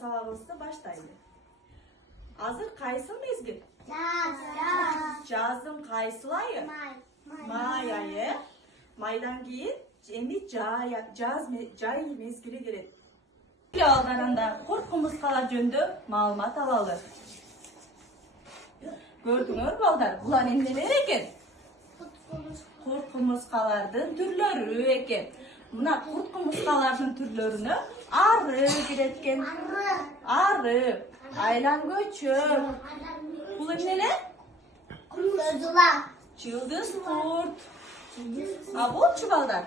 Sabahımızda başlaydı. Hazır kaysın mezgil? Жаздың қайсыл айы? Май айы. Майдан кейін енді жай мезгілі келеді. Алдарында құрт құмырсқалар жөнінде маалымат алалы. Көрдіңіз балдар, бұлар нелер екен? Құрт құмырсқалардың түрлері екен. Мына құрт құмырсқалардың түрлеріне ары келеткен. Ары, айлан көчөк. Бұл нелер? Чылдыз құрт. А бұл чыбалдар?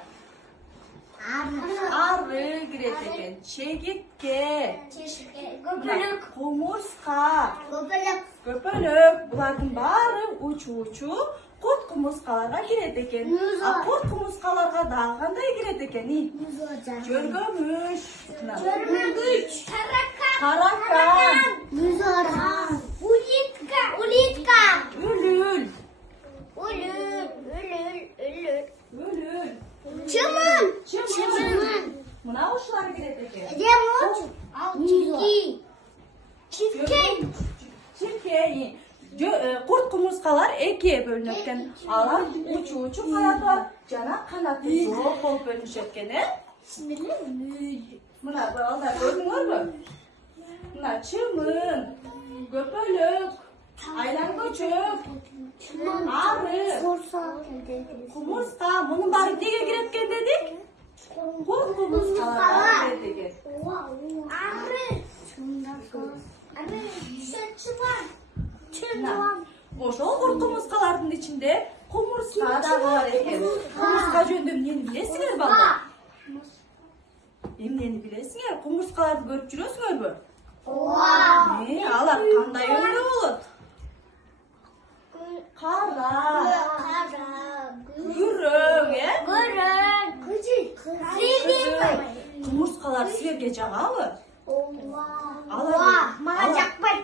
Ары кірет екен. Чегетке. Құмырсқа. Көпөлік. Бұлардың бары учу-учу құрт құмырсқаларға кірет екен. А құрт құмырсқаларға дағы қандай кірет екен? Жөргөмүш. Жөргөмүш. Таракан. Улитка. Үлүл. Үлүл. Чымын. Мына ушылар кірет екен. Чиркей. Құрт құмырсқалар эке бөлінеткен. Алар учу-учу қанаты бар. Жана қанаты жоқ болып бөлінішеткен. Мына балдар көрдіңдер ме? Мына чымын, көпөлік, айлан көчөк, ары, құмырсқа. Мұның бары неге кіреткен дедік? Құрт құмырсқаларға кіреткен. Ошол құрт құмырсқалардың ішінде құмырсқа да бар екен. Құмырсқа жөнінде нені білесіңер балдар? Емнені білесіңер? Құмырсқаларды көріп жүресіңер бе? Алар қандай өңді болады? Қара, күрің, құмырсқалар сіздерге жағалы? Маған жақпайды.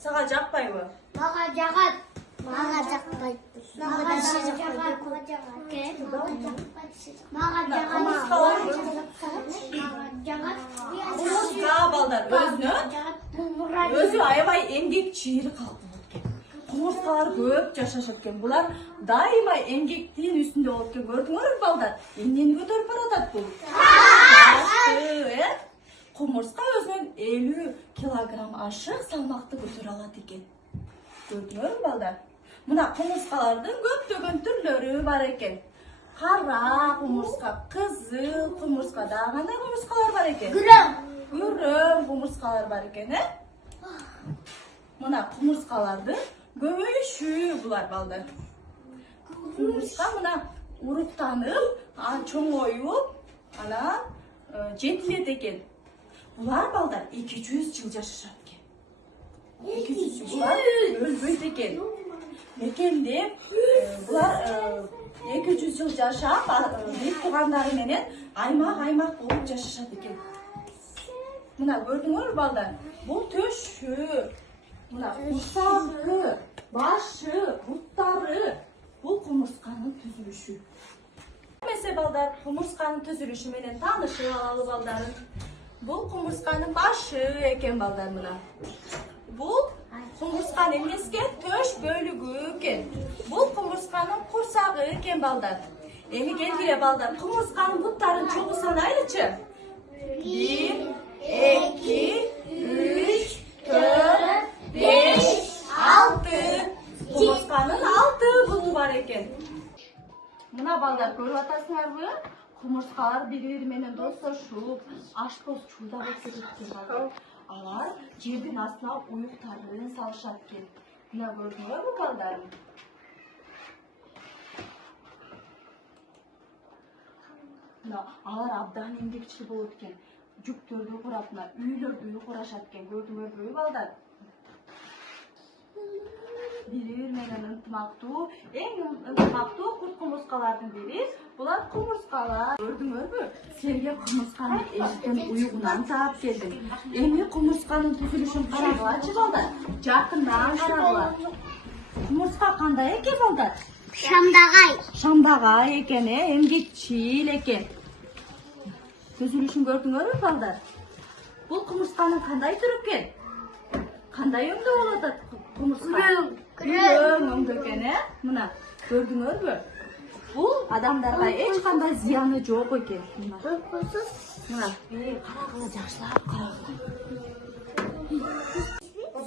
Саға жақпай ма? Маған жағады. Маған жақпайды. Құмырсқа балдар өзі аябай еңбек чиірі қалды өткен. Құмырсқалар көп жашашып өткен. Бұлар дайыма еңбектен үстінде өткен. Көрдіңдер балдар? Емнен көтеріп баратат бұл? Құмырсқа өзінен 50 килограмм ашық салмақты көтер алады екен. Көрдіңдер балдар? Мына құмырсқалардың көптеген түрлері бар екен. Қара құмырсқа, қызыл құмырсқа, қандай құмырсқалар бар екен? Күрің құмырсқалар бар екен. Мына құмырсқалардың көбейші бұлар балдар. Құмырсқа мына ұрықтанып, чоңойып, жетіледі екен. Бұлар балдар 200 жыл жашашады екен. 200 жыл бұлар өлбейді екен. Мекендеп, бұлар 200 жыл жашап, бек туғандары менен аймақ болып жашашады екен. Мына көрдіңдер балдар? Бұл төші, мына құрсағы, башы, бұттары, бұл құмырсқаның түзіліші. Месе балдар, құмырсқаның түзіліші менен танышып алалы балдарын. Бұл құмырсқаның başı eken balдар mına. Бұл құмырсқан емеске төш бөлігі екен. Бұл құмырсқаның құрсағы екен балдар. Ені келгіле балдар, құмырсқаның бұттарын çoğu sanaylıçı. 1, 2, 3, 4, 5, 6. Құмырсқаның 6 бұты бар екен. Мына балдар көріп атасыңар бі? Құмырсқалар бири-бирименен достошуп, аш-тоз чуйдап өтсөтөт балдар. Алар жердин астына уюктарын салышат экен. Мына көрдүңөрбү балдарым? Алар абдан эмгекчил болот экен. Жүктөрдү курап, үйлөрдү курашат экен. Көрдүңөрбү балдар? Бири-бири менен ынтымактуу, эң ынтымактуу курт кумурскалардын бири. Булар кумурскалар. Көрдүңөрбү? Серге кумурсканын эшиктен уюгунан таап келдим. Эми кумурсканын түзүлүшүн карагылачы балдар. Жакындан карагыла. Кумурска кандай экен балдар? Шамдагай. Шамдагай экен, эмгекчил экен. Түзүлүшүн көрдүңөрбү балдар? Бул кумурсканын кандай түрү экен? Кандай өңдө болот кумурска? Күрөң өңдө экен, Мына көрдүңөрбү? Бул адамдарга эч кандай зыяны жок экен. Мына. Карагыла жакшылап карагыла.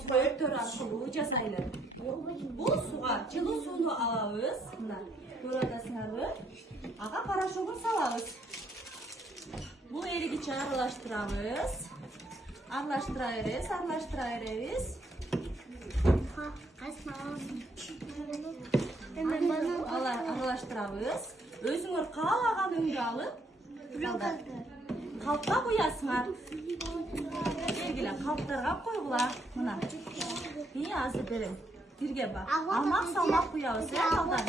Проектор аркылуу жасайлы. Бул суга жылуу сууну алабыз. Мына көрүп атасыңарбы? Ага порошогун салабыз. Бул эригичи аралаштырабыз. Аралаштыра беребиз. Аралаштырабыз. Өзүңөр каалаган өңдү алып, калпка куясыңар. Белгиле, калптарга койгула. Мына. Азыр берем. Бирге бар. Алмак-салмак куябыз, балдар.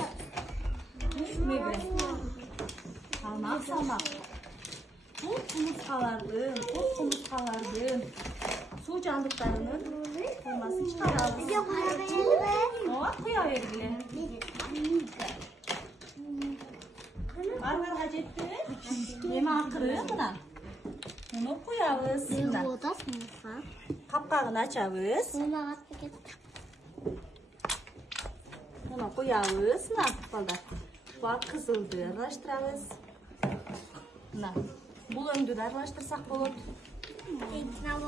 Алмак-салмак. Бул кумурскалардын, кос кумурскалардын суу жандыктарынын формасын чыгарабыз. Ооба, куя бергиле. Арбага жеттиби? Эми акыры мына. Муну куябыз. Капкагын ачабыз. Муну куябыз, мына балдар. Бак кызылды аралаштырабыз. Мына. Бул өңдү да аралаштырсак болот.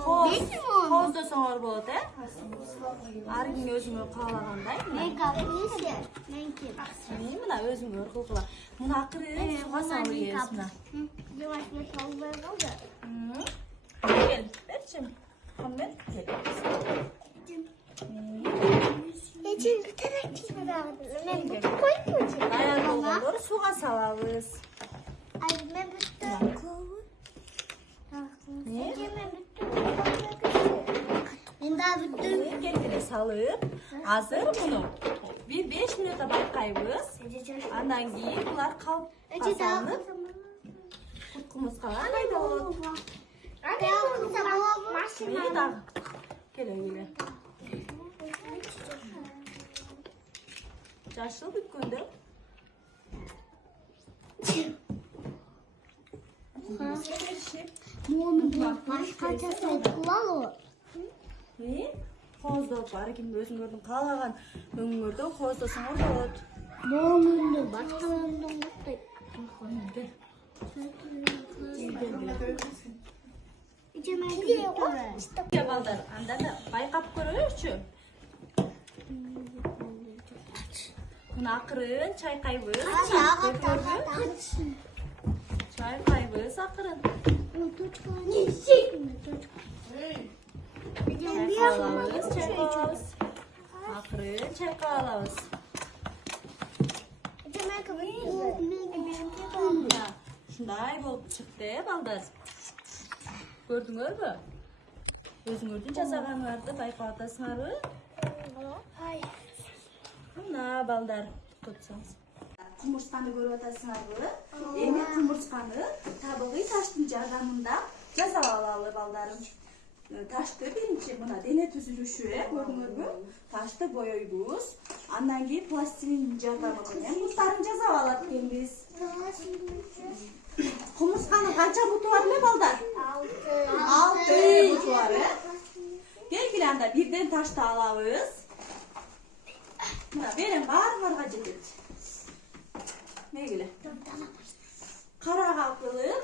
Коздосоңор болот, Ар ким өзүңөр каалагандай. Мына өзүңөр кылгыла. Муну акыры суга салып ийесиз, мына. Кел, берчи. Хаммет кел. Даяр болгондору суга салабыз. Келгиле салып, азыр муну 1-5 мүнөттө байкайбыз. Андан кийин булар калпка салынып, кумурскалар пайда болот. Келе. Жашыл бүткөндө. Кооздоп бар ким өзүңөрдүн каалаган өңүңөрдө кооздосоңор болот. Балдар, анда да байкап көрөйүчү. Муну акырын чайкайбыз. Чайкайбыз акырын. Чайкалабыз. Акырын чайкалабыз. Ушундай болуп чыкты, балдар. Көрдүңөрбү? Өзүңөрдүн жасаганыңарды байкап атасыңарбы? Мына балдар, көрсөңүз. Кумурсканы көрүп атасыңарбы? Эми кумурсканы табигый таштын жардамында жасап алалы балдарым. Ташты биринчи мына дене түзүлүшү, көрдүңөрбү? Ташты боёйбуз. Андан кийин пластилин жардамы менен буттарын жасап алат экенбиз. Кумурсканын канча буту бар эле балдар? 6 буту бар, Келгиле анда бирден ташты алабыз. Мына берем баарыңарга жетет. Мегиле. Карага кылып,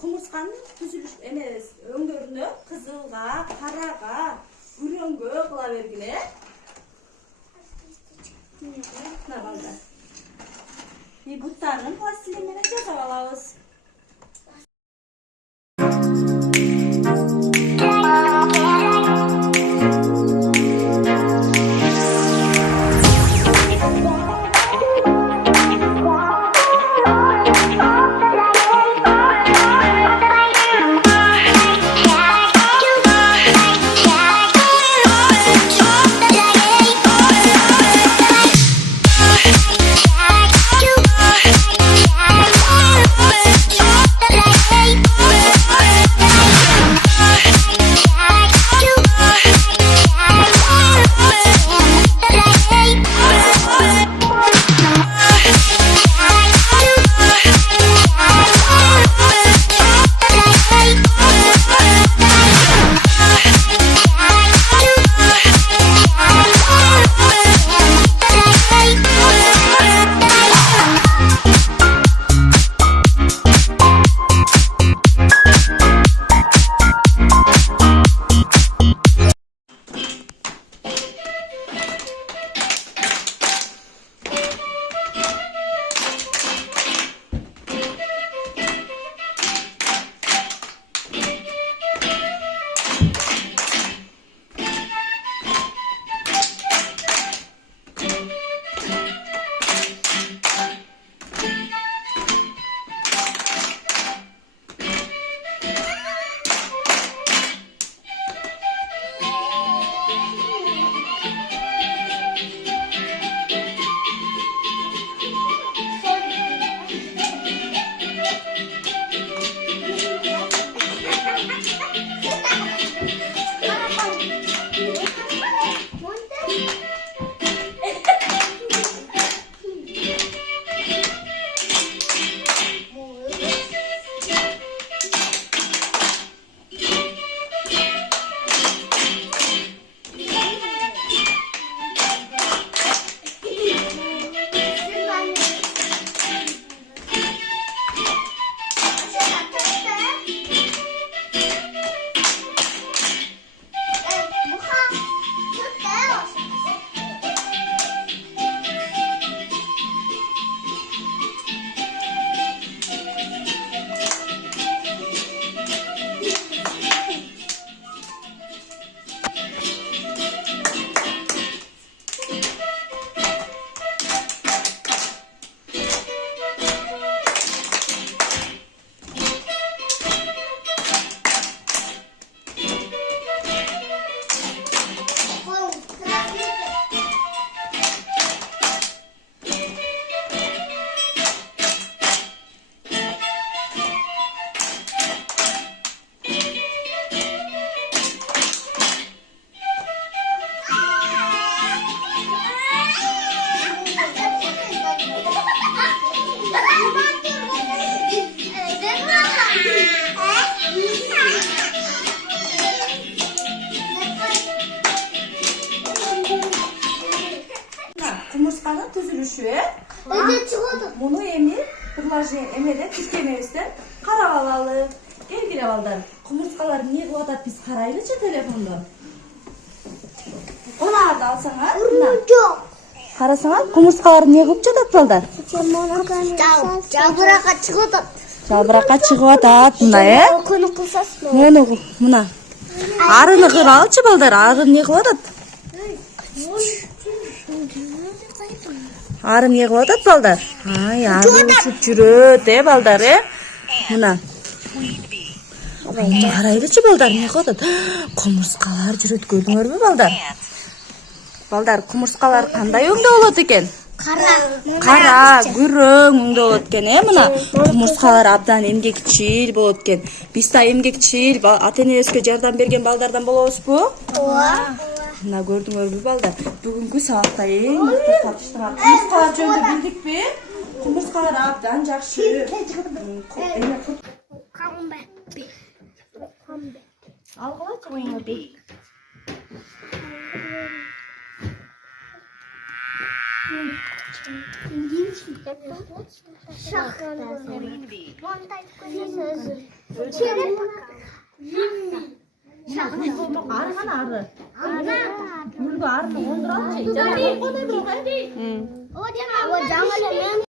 кумурсканын түзүлүш эмес өңдөрүнө кызылга, карага, үрөңгө кыла бергиле. Мына балдар. И буттарын пластилин менен жасап алабыз. Кумурсканын түзүлүшү. Муну эми приложение эмеде тиркемебизден карап алалы. Келгиле балдар. Кумурскалар эмне кылып атат биз карайлычы телефондон. Онарды алсаңар. Жок. Карасаңар, кумурскалар эмне кылып жатат балдар? Жалбыракка чыгып атат. Жалбыракка чыгып атат, мына, Окуну кылсасызбы? Муну мына. Арыны кырып алчы балдар, ары эмне кылып атат? Ары эмне кылып атат балдар? Ай, ары учуп жүрөт, балдар, Мына. Карайлычы балдар, эмне кылып атат? Кумурскалар жүрөт, көрдүңөрбү балдар? Балдар, кумурскалар кандай өңдө болот экен? Кара, күрөң өңдө болот экен, мына. Кумурскалар абдан эмгекчил болот экен. Биз да эмгекчил, ата-энебизге жардам берген балдардан болобузбу? Ооба. Мына көрдүңөрбү балдар? Бүгүнкү сабакта эң мыкты тапшырма. Кумурскалар жөнүндө билдикпи? құмырсқалап жан жақсы алғылашы оны бей арған ары 물고 알아서 온들었지. 저기 꺼내 들어가. 장어라면